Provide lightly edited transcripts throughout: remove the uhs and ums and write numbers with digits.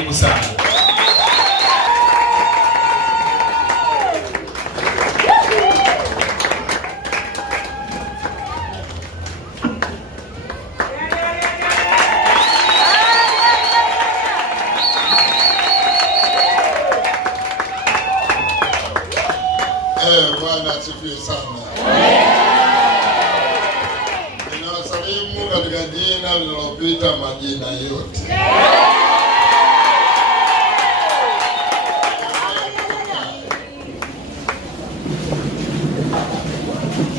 Karibu sana. Bwana asifiwe sana. Ninawasalimu katika jina lililopita majina yote.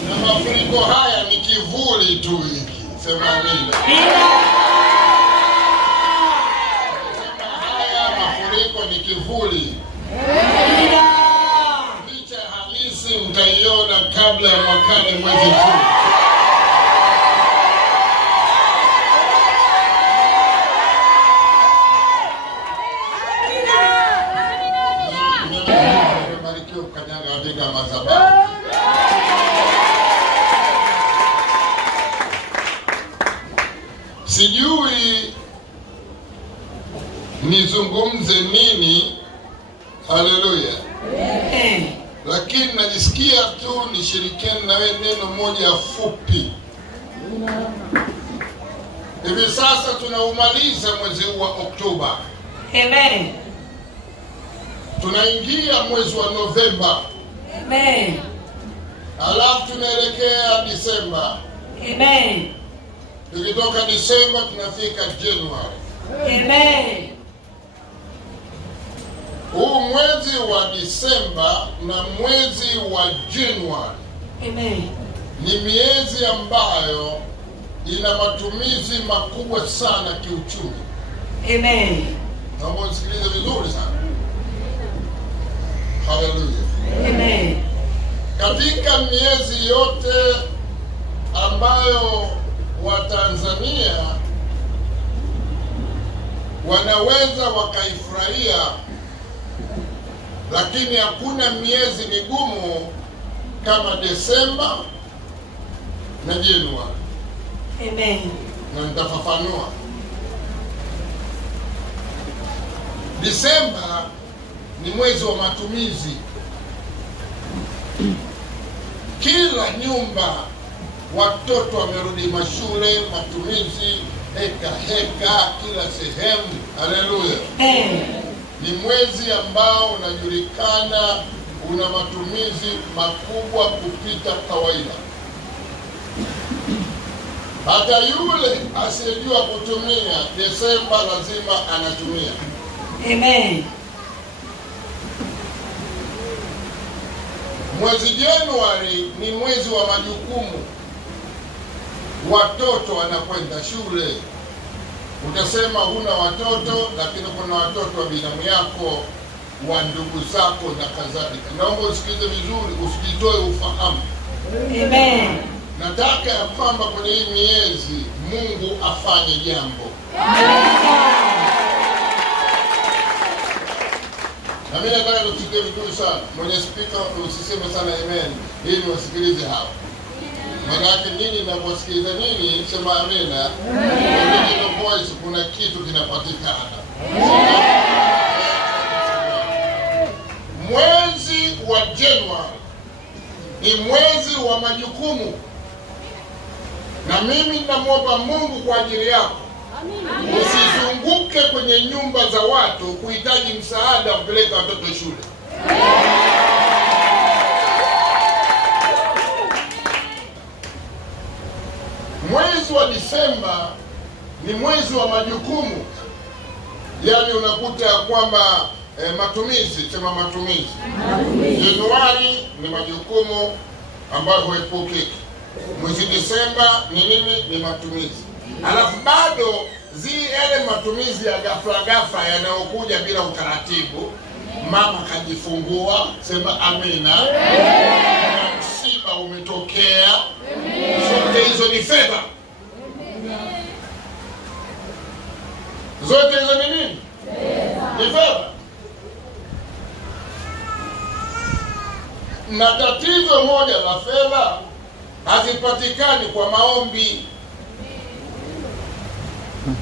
Na mafuriko haya ni kivuli tu hiki. Sema amina. Sema haya mafuriko ni kivuli. Mtaiona kabla ya mwakani mwezi huu. Nimebarikiwa kukanyaga katika madhabahu. Sijui nizungumze nini. Haleluya. Lakini najisikia tu nishirikiane na wewe neno moja fupi. Hivi sasa tunaumaliza mwezi huu wa Oktoba. Amen. Tunaingia mwezi wa Novemba. Amen. Alafu tunaelekea Disemba. Amen. Tukitoka Disemba tunafika Januari. Amen. Huu mwezi wa Disemba na mwezi wa Januari, Amen, ni miezi ambayo ina matumizi makubwa sana kiuchumi. Amen. Naomba usikilize vizuri sana. Haleluya. Amen. Katika miezi yote ambayo Watanzania wanaweza wakaifurahia, lakini hakuna miezi migumu kama Desemba na Januari. Amen. Na nitafafanua. Desemba ni mwezi wa matumizi. Kila nyumba watoto wamerudi mashule, matumizi heka kila sehemu. Haleluya. Ni mwezi ambao unajulikana una matumizi makubwa kupita kawaida. Hata yule asiyejua kutumia Desemba lazima anatumia. Amen. Mwezi Januari ni mwezi wa majukumu. Watoto wanakwenda shule. Utasema huna watoto, lakini kuna watoto wa binamu yako, wa ndugu zako na kadhalika. Naomba usikilize vizuri, usijitoe ufahamu. Amen. Nataka ya kwamba kwenye hii miezi Mungu afanye jambo. Na mimi nataka tusikie vizuri sana. Mwenye speaker usiseme sana amen, ili wasikilize hapa. Maana nini naposikiliza nini, sema amina. Ndio voice kuna kitu kinapatikana. Mwezi wa Januari ni mwezi wa majukumu. Na mimi namwomba Mungu kwa ajili yako. Usizunguke kwenye nyumba za watu kuhitaji msaada kupeleka watoto shule. Mwezi wa Disemba ni mwezi wa majukumu. Yaani unakuta kwamba matumizi, sema matumizi. Januari ni majukumu ambayo huepukiki. Mwezi Disemba ni nini? Ni matumizi. Alafu bado yale matumizi ya ghafla yanayokuja bila utaratibu. Mama kajifungua, sema amina. Msiba umetokea. Zote hizo ni fedha. Zote hizo ni nini? Ni fedha. Na tatizo moja la fedha, hazipatikani kwa maombi.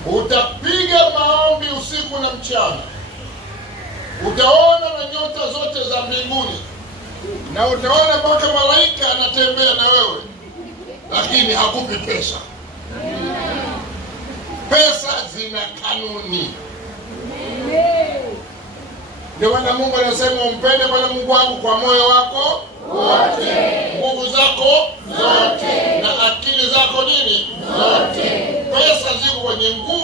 Utapiga maombi usiku na mchana, utaona na nyota zote za mbinguni, na utaona mpaka malaika anatembea na wewe, lakini hakupi pesa. Pesa zina kanuni. Ndio maana Mungu anasema umpende Bwana Mungu wako kwa moyo wako wote, nguvu zako zote, na akili zako nini zote. Pesa ziko kwenye nguvu